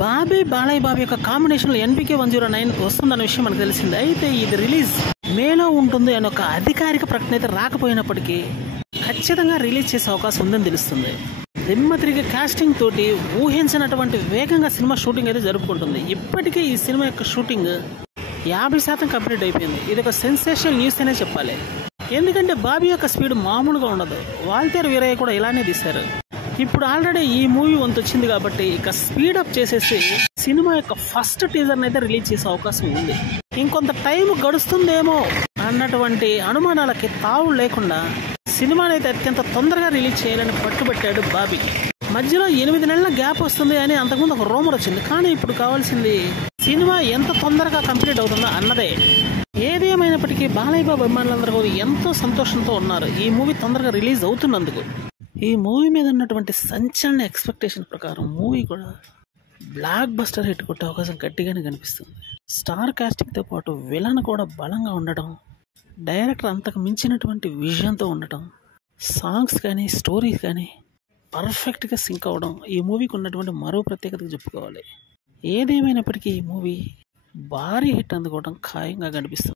బాబీ బాలయ్య బాబు యొక్క కాంబినేషన్లో NPK 109 వస్తుందన్న విషయం మనకు తెలిసింది. అయితే ఇది రిలీజ్ మేలో ఉంటుంది అని ఒక అధికారిక ప్రకటన అయితే రాకపోయినప్పటికీ ఖచ్చితంగా రిలీజ్ చేసే అవకాశం ఉందని తెలుస్తుంది. దిమ్మ తిరిగి కాస్టింగ్ తోటి ఊహించినటువంటి వేగంగా సినిమా షూటింగ్ అయితే జరుపుకుంటుంది. ఇప్పటికే ఈ సినిమా యొక్క షూటింగ్ 50% కంప్లీట్ అయిపోయింది. ఇది ఒక సెన్సేషనల్ న్యూస్ అనే చెప్పాలి. ఎందుకంటే బాబీ యొక్క స్పీడ్ మామూలుగా ఉండదు. వాల్తేరు వీరయ్య కూడా ఇలానే తీశారు. ఇప్పుడు ఆల్రెడీ ఈ మూవీ వంతు వచ్చింది కాబట్టి ఇక స్పీడప్ చేసేసి సినిమా యొక్క ఫస్ట్ టీజర్ అయితే రిలీజ్ చేసే అవకాశం ఉంది. ఇంకొంత టైం గడుస్తుందేమో అన్నటువంటి అనుమానాలకి తావు లేకుండా సినిమానైతే అత్యంత తొందరగా రిలీజ్ చేయాలని పట్టుబట్టాడు బాబీ. మధ్యలో 8 నెలల గ్యాప్ వస్తుంది అని అంతకుముందు ఒక రూమర్ వచ్చింది. కానీ ఇప్పుడు కావాల్సింది సినిమా ఎంత తొందరగా కంప్లీట్ అవుతుందో అన్నదే. ఏది ఏమైనప్పటికీ బాలయ్య బాబు అభిమానులందరూ ఎంతో సంతోషంతో ఉన్నారు ఈ మూవీ తొందరగా రిలీజ్ అవుతున్నందుకు. ఈ మూవీ మీద ఉన్నటువంటి సంచలన ఎక్స్పెక్టేషన్ ప్రకారం మూవీ కూడా బ్లాక్ బస్టర్ హిట్ కొట్టే అవకాశం గట్టిగానే కనిపిస్తుంది. స్టార్ కాస్టింగ్తో పాటు విలన్ కూడా బలంగా ఉండటం, డైరెక్టర్ అంతకు మించినటువంటి విజన్తో ఉండటం, సాంగ్స్ కానీ స్టోరీస్ కానీ పర్ఫెక్ట్గా సింక్ అవ్వడం ఈ మూవీకి ఉన్నటువంటి మరో ప్రత్యేకతగా చెప్పుకోవాలి. ఏదేమైనప్పటికీ ఈ మూవీ భారీ హిట్ అందుకోవడం ఖాయంగా కనిపిస్తుంది.